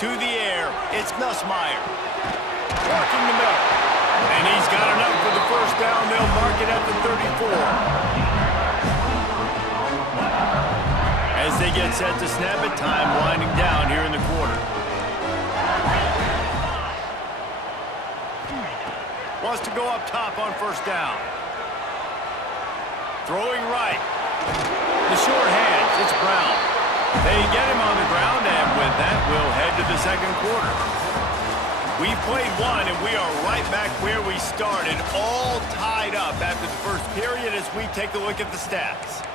to the air. It's Nussmeier. Working the middle. And he's got enough for the first down. They'll mark it at the 34. As they get set to snap it, time winding down here in the quarter. Wants to go up top on first down. Throwing right. The short hands, it's Brown. They get him on the ground, and with that, we'll head to the second quarter. We've played one, and we are right back where we started, all tied up after the first period as we take a look at the stats.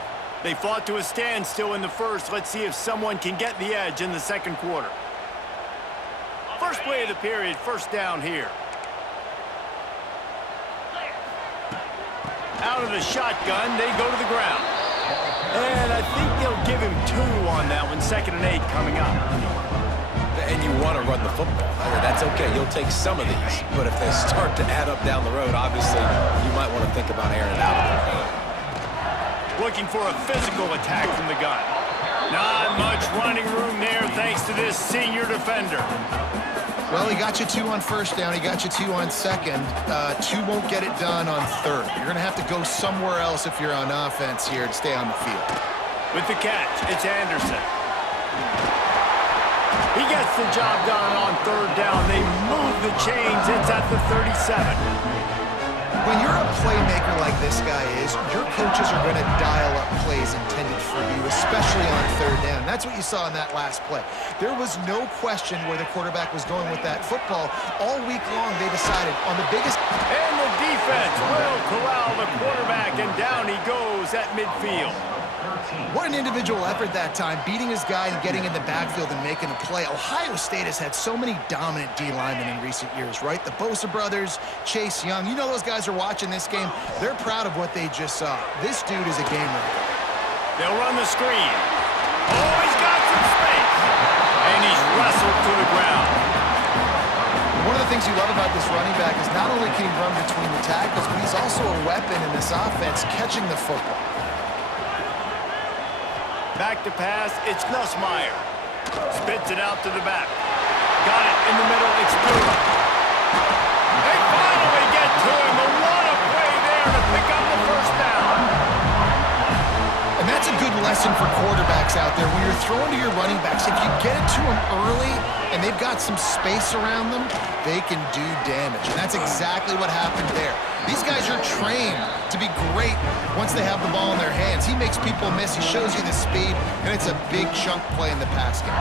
They fought to a standstill in the first. Let's see if someone can get the edge in the second quarter. First play of the period, first down here. Out of the shotgun, they go to the ground. And I think they'll give him 2 on that one, 2nd and 8 coming up. And you want to run the football. That's okay. You'll take some of these. But if they start to add up down the road, obviously, you might want to think about airing it out a little bit. Looking for a physical attack from the gun. Not much running room there thanks to this senior defender. Well, he got you 2 on first down. He got you 2 on second. 2 won't get it done on third. You're going to have to go somewhere else if you're on offense here to stay on the field. With the catch, it's Anderson. He gets the job done on third down. They move the chains. It's at the 37. When you're a playmaker like this guy is, your coaches are going to dial up plays intended for you, especially on third down. That's what you saw in that last play. There was no question where the quarterback was going with that football. All week long, they decided on the biggest... And the defense will corral the quarterback, and down he goes at midfield. What an individual effort that time, beating his guy and getting in the backfield and making a play. Ohio State has had so many dominant D-linemen in recent years, right? The Bosa brothers, Chase Young. You know those guys are watching this game. They're proud of what they just saw. This dude is a game record. They'll run the screen. Oh, he's got some space. And he's wrestled to the ground. One of the things you love about this running back is not only can he run between the tackles, but he's also a weapon in this offense, catching the football. Back to pass, it's Nussmeier. Spits it out to the back. Got it in the middle, it's through. They finally get to him. What a play there to pick up the first down. And that's a good lesson for quarterbacks out there. When you're throwing to your running backs, if you get it to them early and they've got some space around them, they can do damage. And that's exactly what happened there. These guys are trained to be great once they have the ball in their hands. He makes people miss. He shows you the speed, and it's a big chunk play in the pass game.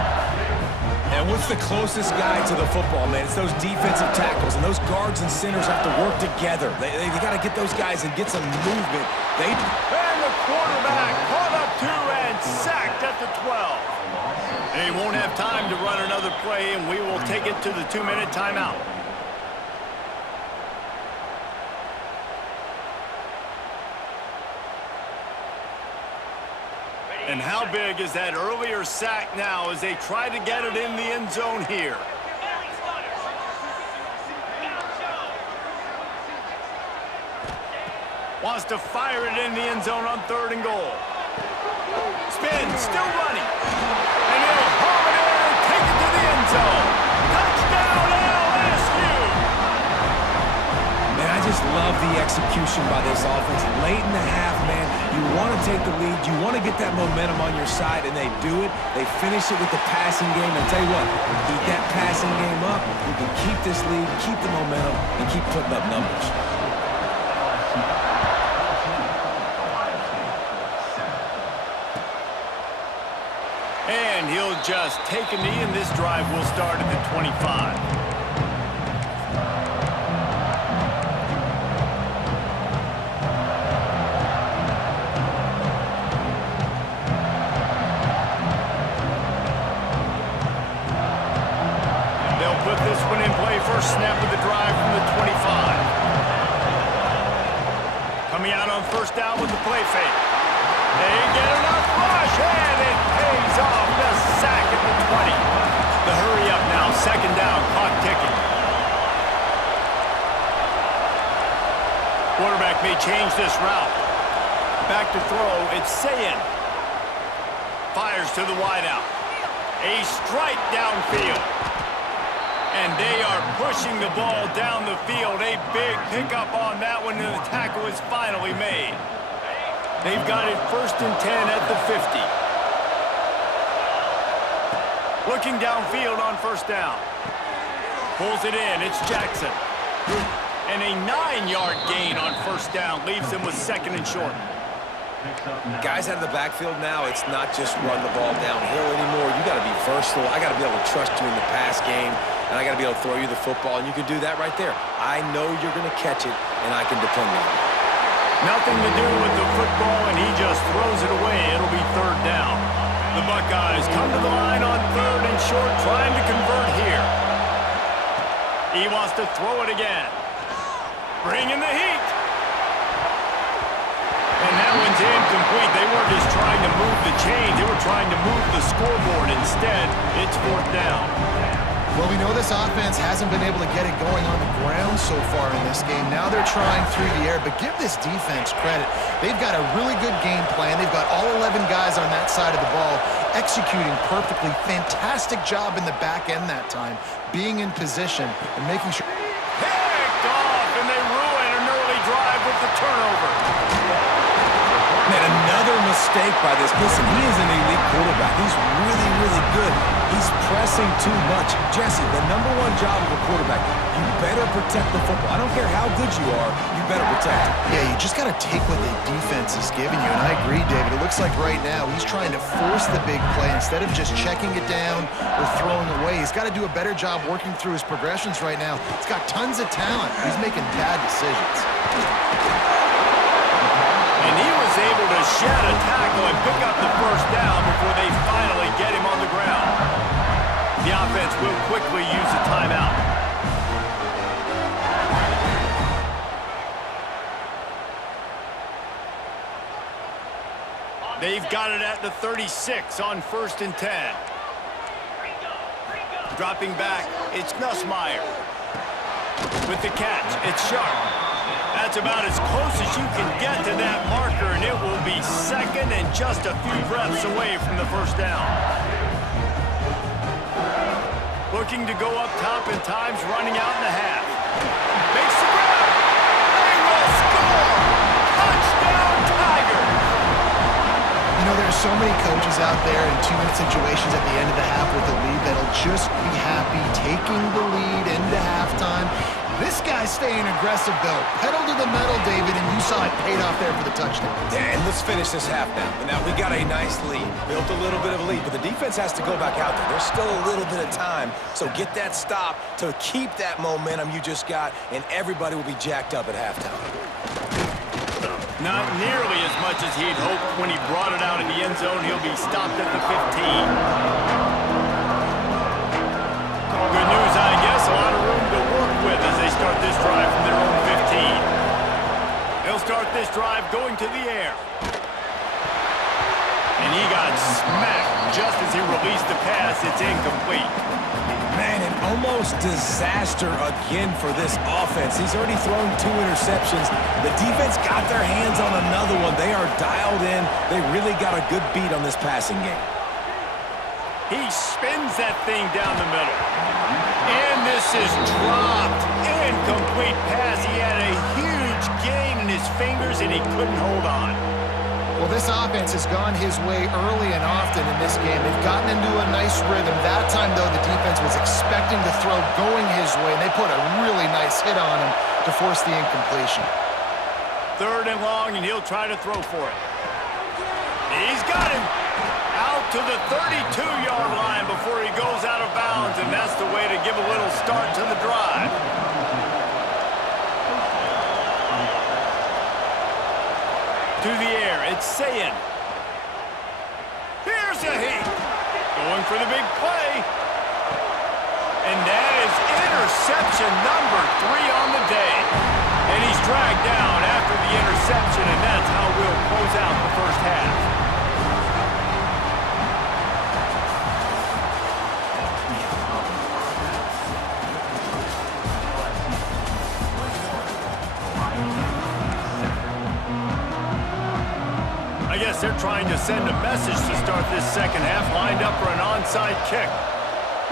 And what's the closest guy to the football, man? It's those defensive tackles, and those guards and centers have to work together. They got to get those guys and get some movement. And the quarterback caught up to and sacked at the 12. They won't have time to run another play, and we will take it to the 2-minute timeout. And how big is that earlier sack now as they try to get it in the end zone here? Wants to fire it in the end zone on 3rd and goal. Spin, still running. And he'll haul it in and take it to the end zone. Touchdown, LSU! Man, I just love the execution by this offense. Late in the half, man, you want to take the lead. You want to get that momentum on your side, and they do it. They finish it with the passing game. And tell you what, keep that passing game up. You can keep this lead, keep the momentum, and keep putting up numbers. And he'll just take a knee, and this drive will start at the 25. They'll put this one in play. First snap of the drive from the 25. Coming out on first down with the play fake. They get enough rush, and it pays off. The sack at the 20. The hurry up now, 2nd down, clock ticking. Quarterback may change this route. Back to throw, it's Sayin. Fires to the wideout. A strike downfield. And they are pushing the ball down the field. A big pickup on that one, and the tackle is finally made. They've got it 1st and 10 at the 50. Looking downfield on 1st down. Pulls it in. It's Jackson. And a 9-yard gain on 1st down. Leaves him with 2nd and short. Guys out of the backfield now, it's not just run the ball downhill anymore. You got to be versatile. I got to be able to trust you in the pass game, and I got to be able to throw you the football, and you can do that right there. I know you're going to catch it, and I can depend on it. Nothing to do with the football, and he just throws it away. It'll be 3rd down. The Buckeyes come to the line on 3rd and short, trying to convert here. He wants to throw it again. Bring in the heat. And that one's incomplete. They weren't just trying to move the chains. They were trying to move the scoreboard. Instead, it's 4th down. Well, we know this offense hasn't been able to get it going on the ground so far in this game. Now they're trying through the air, but give this defense credit. They've got a really good game plan. They've got all 11 guys on that side of the ball executing perfectly. Fantastic job in the back end that time, being in position and making sure. Picked off, and they ruin an early drive with the turnover. Man, another mistake by this. Listen, he is an elite quarterback. He's really, really good. He's pressing too much. Jesse, the #1 job of a quarterback, you better protect the football. I don't care how good you are, you better protect it. Yeah, you just got to take what the defense is giving you, and I agree, David. It looks like right now he's trying to force the big play instead of just checking it down or throwing away. He's got to do a better job working through his progressions right now. He's got tons of talent. He's making bad decisions. And he was able to shed a tackle and pick up the 1st down before they finally get him on the ground. The offense will quickly use a timeout. They've got it at the 36 on 1st and 10. Dropping back, it's Nussmeier. With the catch, it's Sharp. That's about as close as you can get to that marker, and it will be 2nd and just a few breaths away from the 1st down. Looking to go up top in times, running out in the half. Makes the grab. They will score! Touchdown, Tigers! You know, there are so many coaches out there in 2-minute situations at the end of the half with a lead that'll just be happy taking the lead into halftime. This guy's staying aggressive, though. Pedal to the metal, David, and you saw it paid off there for the touchdown. Yeah, and let's finish this half now. Now, we got a nice lead. Built a little bit of a lead, but the defense has to go back out there. There's still a little bit of time, so get that stop to keep that momentum you just got, and everybody will be jacked up at halftime. Not nearly as much as he'd hoped when he brought it out in the end zone. He'll be stopped at the 15. Good news, I guess. A lot of room to work with as they start this drive from their own 15. They'll start this drive going to the air. And he got smacked just as he released the pass. It's incomplete. Man, an almost disaster again for this offense. He's already thrown 2 interceptions. The defense got their hands on another one. They are dialed in. They really got a good beat on this passing game. He spins that thing down the middle. And this is dropped. Incomplete pass. He had a huge gain in his fingers, and he couldn't hold on. Well, this offense has gone his way early and often in this game. They've gotten into a nice rhythm. That time, though, the defense was expecting the throw going his way, and they put a really nice hit on him to force the incompletion. 3rd and long, and he'll try to throw for it. He's got him. Out to the 32-yard line before he goes out of bounds, and that's the way to give a little start to the drive. To the air, it's Sayin. Here's a hit. Going for the big play. And that is interception number 3 on the day. And he's dragged down after the interception, and that's how we'll close out the 1st half. pass. They're trying to send a message to start this second half, lined up for an onside kick.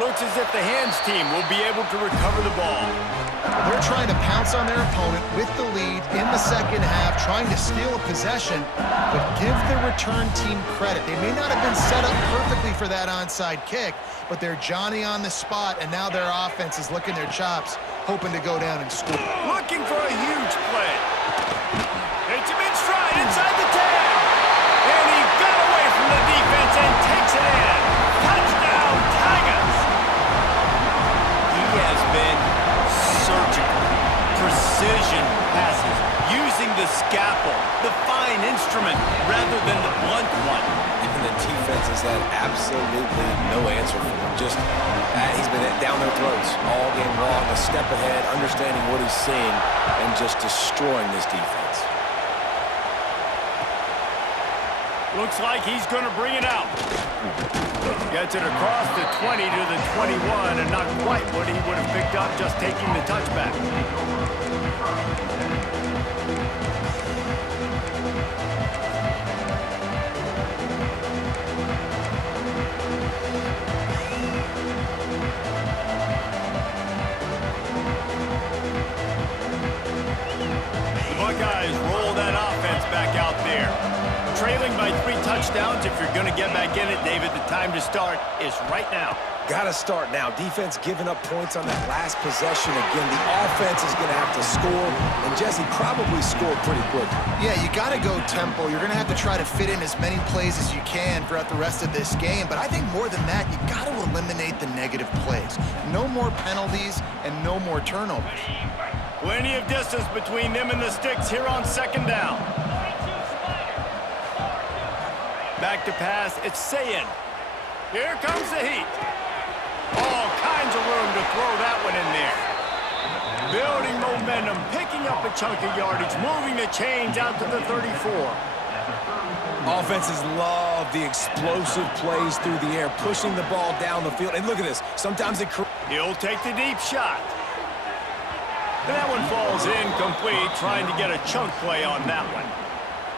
Looks as if the hands team will be able to recover the ball. They're trying to pounce on their opponent with the lead in the second half, trying to steal a possession, but give the return team credit. They may not have been set up perfectly for that onside kick, but they're Johnny on the spot, and now their offense is licking their chops, hoping to go down and score. Looking for a huge play. It's a mid-stride inside the 10. And he got away from the defense and takes it in. Touchdown, Tigers. He has been surgical. Precision passes, using the scalpel, the fine instrument, rather than the blunt one. And the defense has had absolutely no answer for him. Just, he's been down their throats all game long, a step ahead, understanding what he's seeing, and just destroying this defense. Looks like he's going to bring it out. Gets it across the 20 to the 21, and not quite what he would have picked up just taking the touchback. The Buckeyes roll that offense back out there. Trailing by 3 touchdowns. If you're going to get back in it, David, the time to start is right now. Got to start now. Defense giving up points on that last possession. Again, the offense is going to have to score, and Jesse probably scored pretty quick. Yeah, you got to go tempo. You're going to have to try to fit in as many plays as you can throughout the rest of this game, but I think more than that, you got to eliminate the negative plays. No more penalties and no more turnovers. Plenty of distance between them and the sticks here on second down. Back to pass, it's Sayin. Here comes the heat. All kinds of room to throw that one in there. Building momentum, picking up a chunk of yardage, moving the chains out to the 34. Offenses love the explosive plays through the air, pushing the ball down the field. And look at this. Sometimes it... He'll take the deep shot. And that one falls incomplete, trying to get a chunk play on that one.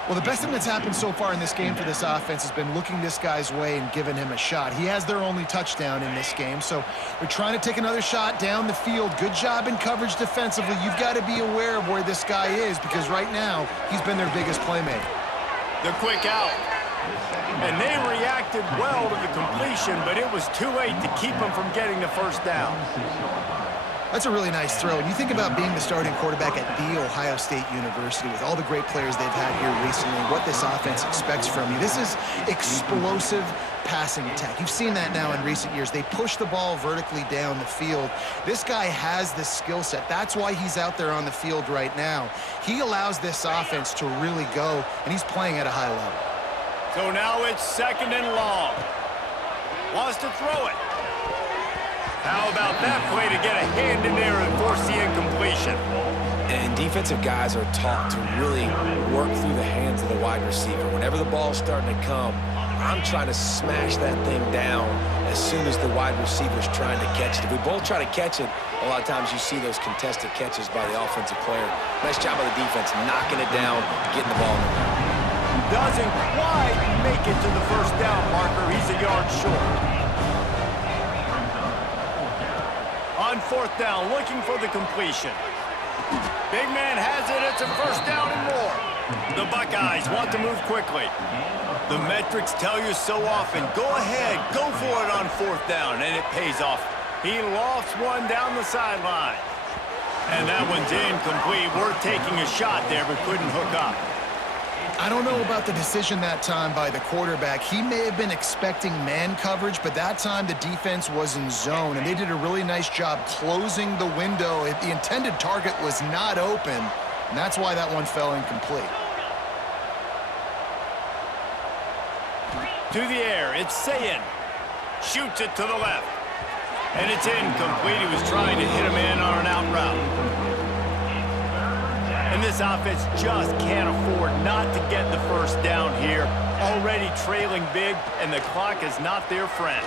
Well, the best thing that's happened so far in this game for this offense has been looking this guy's way and giving him a shot. He has their only touchdown in this game, so they're trying to take another shot down the field. Good job in coverage defensively. You've got to be aware of where this guy is because right now he's been their biggest playmaker. The quick out. And they reacted well to the completion, but it was too late to keep them from getting the first down. That's a really nice throw. And you think about being the starting quarterback at The Ohio State University with all the great players they've had here recently, what this offense expects from you. This is explosive passing attack. You've seen that now in recent years. They push the ball vertically down the field. This guy has this skill set. That's why he's out there on the field right now. He allows this offense to really go, and he's playing at a high level. So now it's second and long. Wants to throw it. How about that play to get a hand in there and force the incompletion? And defensive guys are taught to really work through the hands of the wide receiver. Whenever the ball's starting to come, I'm trying to smash that thing down as soon as the wide receiver's trying to catch it. If we both try to catch it, a lot of times you see those contested catches by the offensive player. Nice job by the defense, knocking it down, getting the ball in the ground. Doesn't quite make it to the first down marker. He's a yard short. On fourth down, looking for the completion. Big man has it. It's a first down and more. The Buckeyes want to move quickly. The metrics tell you so often, go ahead, go for it on fourth down, and it pays off. He lofts one down the sideline. And that one's incomplete. We're taking a shot there, but couldn't hook up. I don't know about the decision that time by the quarterback. He may have been expecting man coverage, but that time the defense was in zone, and they did a really nice job closing the window. The intended target was not open, and that's why that one fell incomplete. To the air, it's Sayin. Shoots it to the left. And it's incomplete. He was trying to hit a man on an out route. And this offense just can't afford not to get the first down here. Already trailing big, and the clock is not their friend.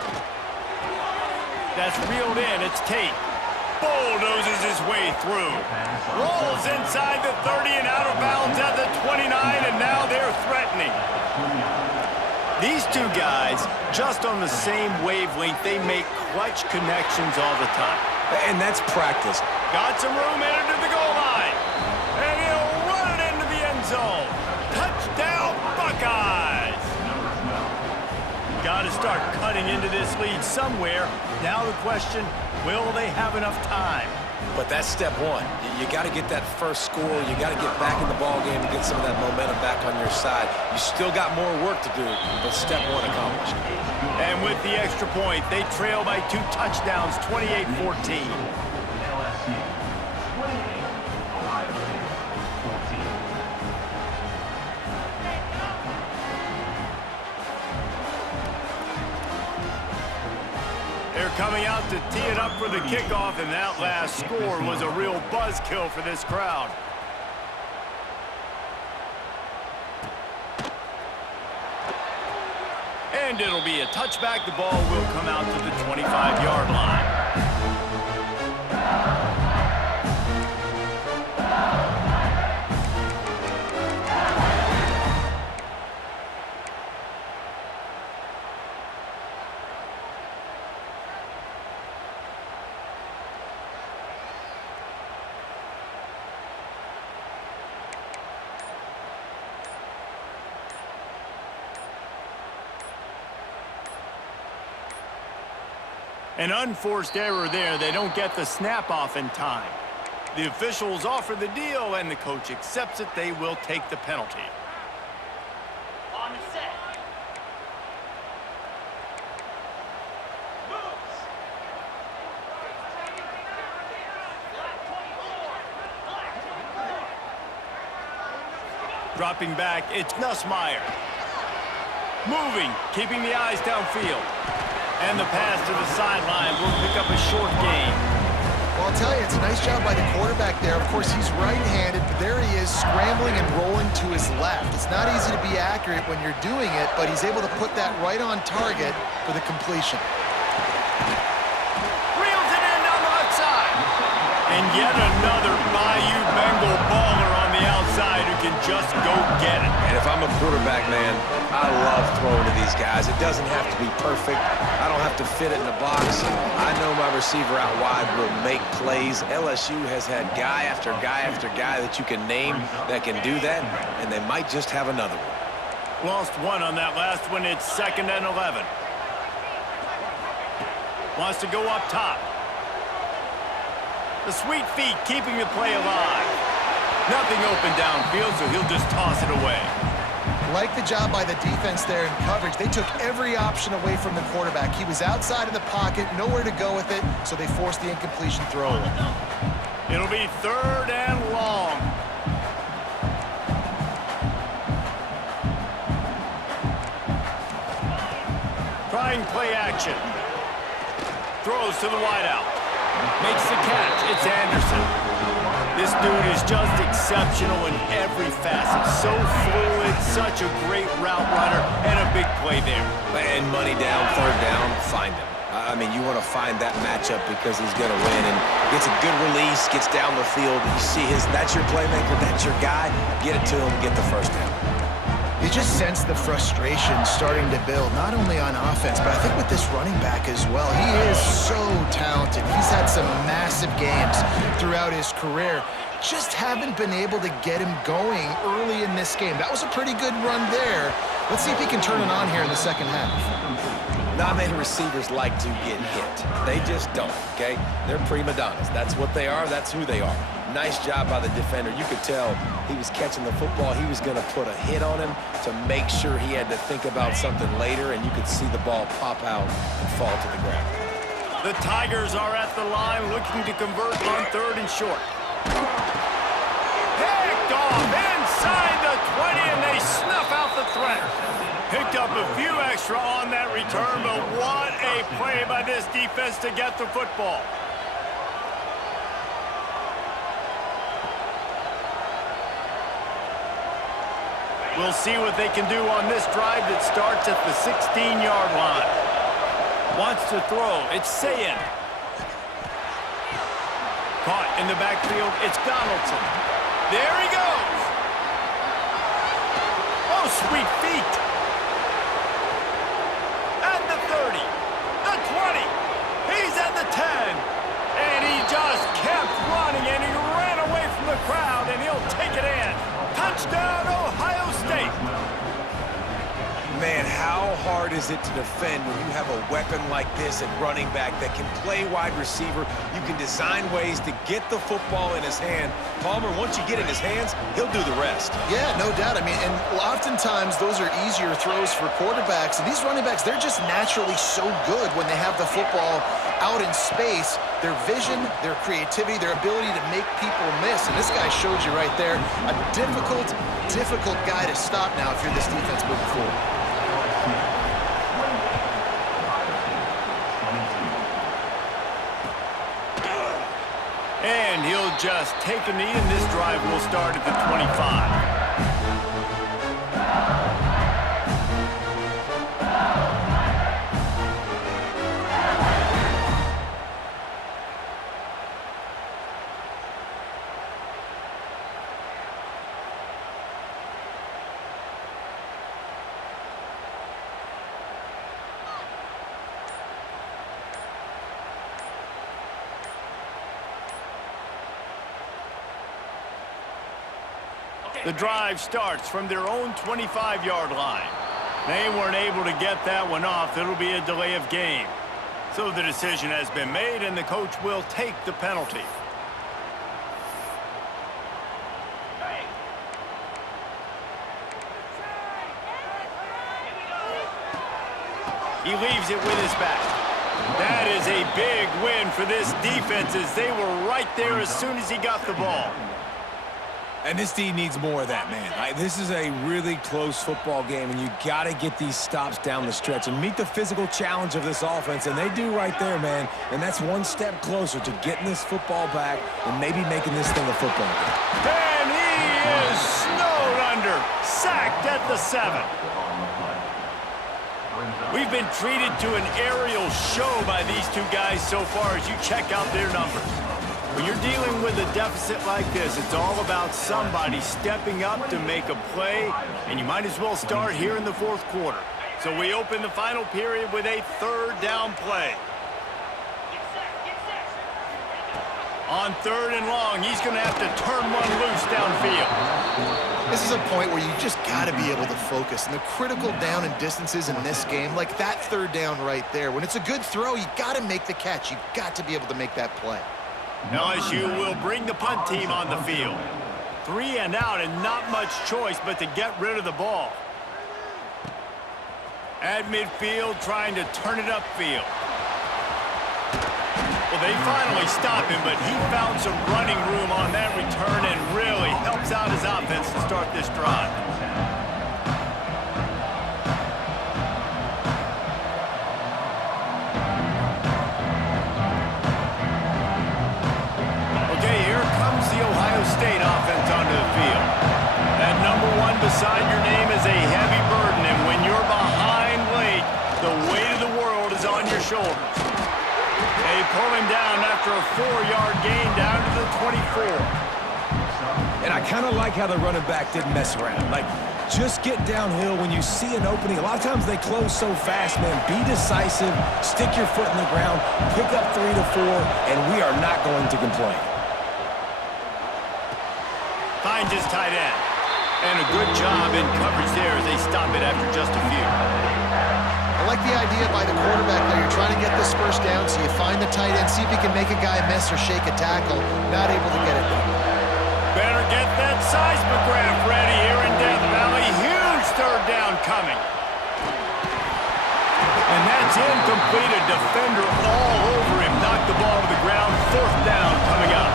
That's reeled in. It's Tate. bulldozes his way through. Rolls inside the 30 and out of bounds at the 29, and now they're threatening. These two guys, just on the same wavelength, they make clutch connections all the time. And that's practice. Got some room headed to the goal line. And he'll run it into the end zone. Touchdown, Buckeyes! Got to start cutting into this lead somewhere. Now the question, will they have enough time? But that's step one. You got to get that first score. You got to get back in the ball game and get some of that momentum back on your side. You still got more work to do, but step one accomplished. And with the extra point, they trail by 2 touchdowns, 28-14. They're coming out to tee it up for the kickoff, and that last score was a real buzzkill for this crowd. And it'll be a touchback. The ball will come out to the 25-yard line. An unforced error there. They don't get the snap off in time. The officials offer the deal, and the coach accepts it. They will take the penalty. On the set. Moves. Dropping back, it's Nussmeier. Moving, keeping the eyes downfield. And the pass to the sideline will pick up a short gain. Well, I'll tell you, it's a nice job by the quarterback there. Of course, he's right-handed, but there he is scrambling and rolling to his left. It's not easy to be accurate when you're doing it, but he's able to put that right on target for the completion. Reels it in on the left side. And yet another Bayou Bengal baller on the outside who can just go get it. And if I'm a quarterback, man, I love throwing to these guys. It doesn't have to be perfect. I don't have to fit it in the box. I know my receiver out wide will make plays. LSU has had guy after guy after guy that you can name that can do that, and they might just have another one. Lost one on that last one. It's 2nd and 11. Wants to go up top. The sweet feet keeping the play alive. Nothing open downfield, so he'll just toss it away. Like the job by the defense there in coverage. They took every option away from the quarterback. He was outside of the pocket, nowhere to go with it, so they forced the incompletion throw away. It'll be 3rd and long. Trying play action. Throws to the wideout. Makes the catch. It's Anderson. This dude is just exceptional in every facet. So fluid, such a great route runner, and a big play there. And money down, 3rd down, find him. I mean, you want to find that matchup because he's going to win. And gets a good release, gets down the field. You see that's your playmaker, that's your guy. Get it to him, get the 1st down. You just sense the frustration starting to build, not only on offense, but I think with this running back as well. He is so talented. He's had some massive games throughout his career. Just haven't been able to get him going early in this game. That was a pretty good run there. Let's see if he can turn it on here in the 2nd half. Not many receivers like to get hit. They just don't, okay? They're prima donnas. That's what they are. That's who they are. Nice job by the defender. You could tell he was catching the football. He was going to put a hit on him to make sure he had to think about something later, and you could see the ball pop out and fall to the ground. The Tigers are at the line looking to convert on 3rd and short. Picked off inside the 20, and they snuff out the threat. Picked up a few extra on that return, but what a play by this defense to get the football. We'll see what they can do on this drive that starts at the 16-yard line. Wants to throw. It's Sayin. Caught in the backfield, it's Donaldson. There he goes. Oh, sweet feet. At the 30, the 20, he's at the 10. And he just kept running, and he ran away from the crowd, and he'll take it in. Touchdown, Ohio State. Man, how hard is it to defend when you have a weapon like this at running back that can play wide receiver? You can design ways to get the football in his hand. Palmer, once you get it in his hands, he'll do the rest. Yeah, no doubt. I mean, and oftentimes those are easier throws for quarterbacks. And these running backs, they're just naturally so good when they have the football out in space. Their vision, their creativity, their ability to make people miss. And this guy showed you right there, a difficult guy to stop now if you're this defense moving forward. And he'll just take a knee, and this drive will start at the 25. The drive starts from their own 25-yard line. They weren't able to get that one off. It'll be a delay of game. So the decision has been made, and the coach will take the penalty. He leaves it with his back. That is a big win for this defense, as they were right there as soon as he got the ball. And this D needs more of that, man. This is a really close football game, and you got to get these stops down the stretch and meet the physical challenge of this offense, and they do right there, man. And that's one step closer to getting this football back and maybe making this thing a football game. And he is snowed under, sacked at the 7. We've been treated to an aerial show by these two guys so far as you check out their numbers. When you're dealing with a deficit like this, it's all about somebody stepping up to make a play, and you might as well start here in the fourth quarter. So we open the final period with a third down play. On 3rd and long, he's going to have to turn one loose downfield. This is a point where you just got to be able to focus. And the critical down and distances in this game, like that 3rd down right there, when it's a good throw, you got to make the catch. You've got to be able to make that play. LSU will bring the punt team on the field. 3 and out, and not much choice but to get rid of the ball. At midfield, trying to turn it upfield. Well, they finally stop him, but he found some running room on that return and really helps out his offense to start this drive. Okay, here comes the Ohio State offense onto the field. That number 1 beside your name is a heavy burden, and when you're behind late, the weight of the world is on your shoulders. They pull him down after a 4-yard gain down to the 24. And I kind of like how the running back didn't mess around. Like, just get downhill when you see an opening. A lot of times they close so fast, man. Be decisive, stick your foot in the ground, pick up 3 to 4, and we are not going to complain. Finds his tight end. And a good job in coverage there as they stop it after just a few. I like the idea by the quarterback there. You're trying to get this first down, so you find the tight end, see if he can make a guy miss or shake a tackle. Not able to get it done. Better get that seismograph ready here in Death Valley. Huge 3rd down coming. And that's incomplete. A defender all over him. Knocked the ball to the ground. 4th down coming up.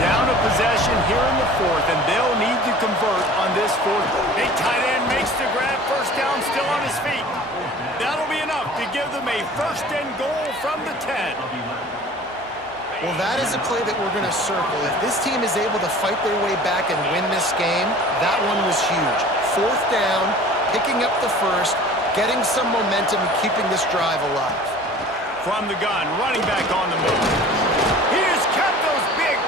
Down a possession here in the 4th, and they'll need to convert on this 4th. A tight end makes the grab. 1st down, still on his feet. That'll be enough to give them a 1st and goal from the 10. Well, that is a play that we're going to circle. If this team is able to fight their way back and win this game, that one was huge. 4th down, picking up the 1st, getting some momentum and keeping this drive alive. From the gun, running back on the move. He just kept those big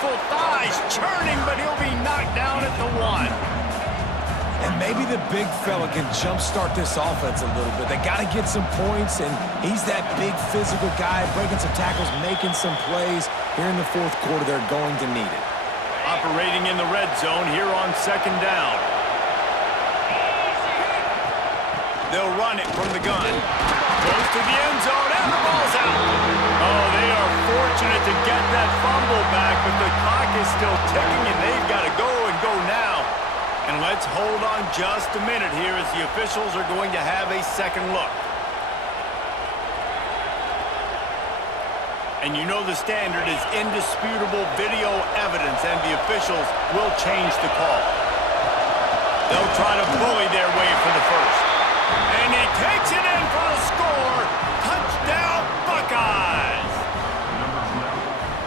powerful thighs churning, but he'll be knocked down at the 1. And maybe the big fella can jumpstart this offense a little bit. They got to get some points, and he's that big physical guy, breaking some tackles, making some plays. Here in the fourth quarter, they're going to need it. Operating in the red zone here on 2nd down. They'll run it from the gun. Goes to the end zone, and the ball's out. Oh, they are fortunate to get that fumble back, but the clock is still ticking, and they've got to go and go now. And let's hold on just a minute here as the officials are going to have a second look. And you know the standard is indisputable video evidence, and the officials will change the call. They'll try to bully their way for the first. And he takes it in for the score. Touchdown, Buckeyes!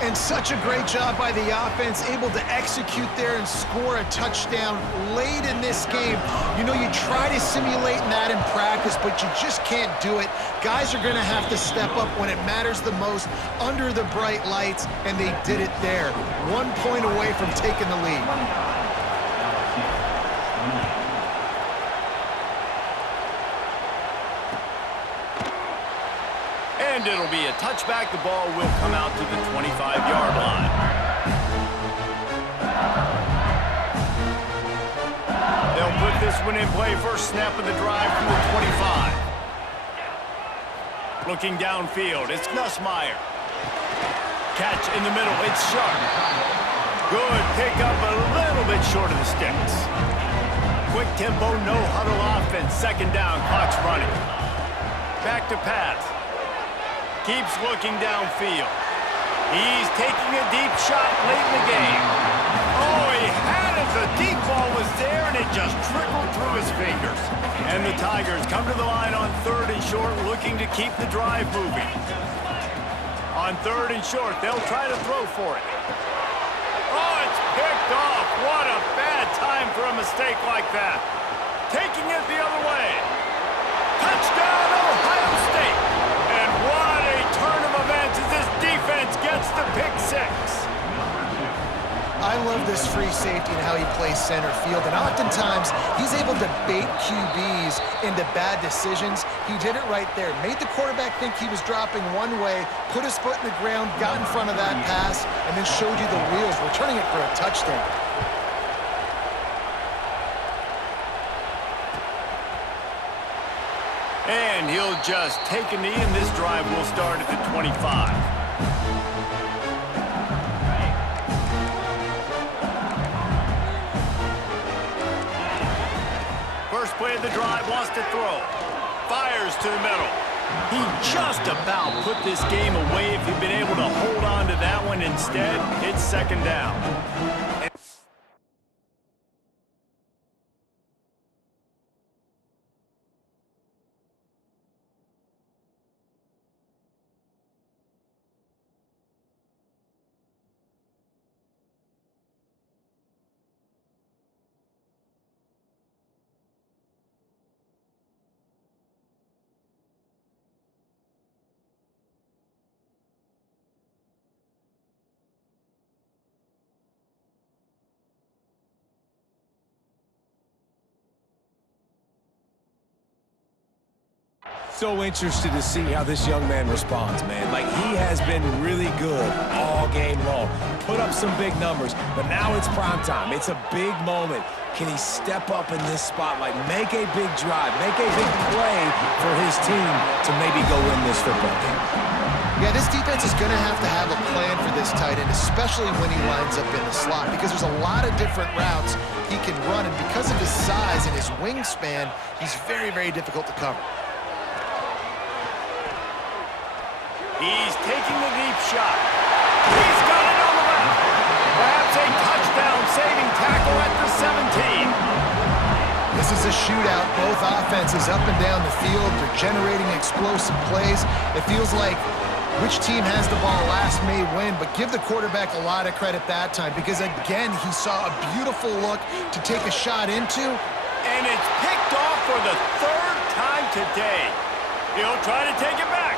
And such a great job by the offense, able to execute there and score a touchdown late in this game. You know, you try to simulate that in practice, but you just can't do it. Guys are going to have to step up when it matters the most under the bright lights, and they did it there. 1 point away from taking the lead. And it'll be a touchback. The ball will come out to the 25-yard line. They'll put this one in play. First snap of the drive from the 25. Looking downfield, it's Nussmeier. Catch in the middle, it's Sharp. Good pick up, a little bit short of the sticks. Quick tempo, no huddle offense. 2nd down, clock's running. Back to pass. Keeps looking downfield. He's taking a deep shot late in the game. Oh, he had it. The deep ball was there, and it just trickled through his fingers. And the Tigers come to the line on 3rd and short, looking to keep the drive moving. On 3rd and short, they'll try to throw for it. Oh, it's picked off. What a bad time for a mistake like that. Taking it the other way. Touchdown, Ohio State. And what a turn of events as this defense gets the pick 6. I love this free safety and how he plays center field, and oftentimes he's able to bait QBs into bad decisions. He did it right there. Made the quarterback think he was dropping one way, put his foot in the ground, got in front of that pass, and then showed you the wheels, returning it for a touchdown. And he'll just take a knee, and this drive will start at the 25. First play of the drive, wants to throw. Fires to the middle. He just about put this game away if he'd been able to hold on to that one. Instead, it's 2nd down. So interested to see how this young man responds, man. Like, he has been really good all game long. Put up some big numbers, but now it's prime time. It's a big moment. Can he step up in this spotlight, make a big drive, make a big play for his team to maybe go win this football game? Yeah, this defense is going to have a plan for this tight end, especially when he lines up in the slot, because there's a lot of different routes he can run, and because of his size and his wingspan, he's very, very difficult to cover. He's taking the deep shot. He's got it on the left. Perhaps a touchdown-saving tackle at the 17. This is a shootout. Both offenses up and down the field. They're generating explosive plays. It feels like which team has the ball last may win, but give the quarterback a lot of credit that time, because, again, he saw a beautiful look to take a shot into. And it's picked off for the 3rd time today. He'll try to take it back.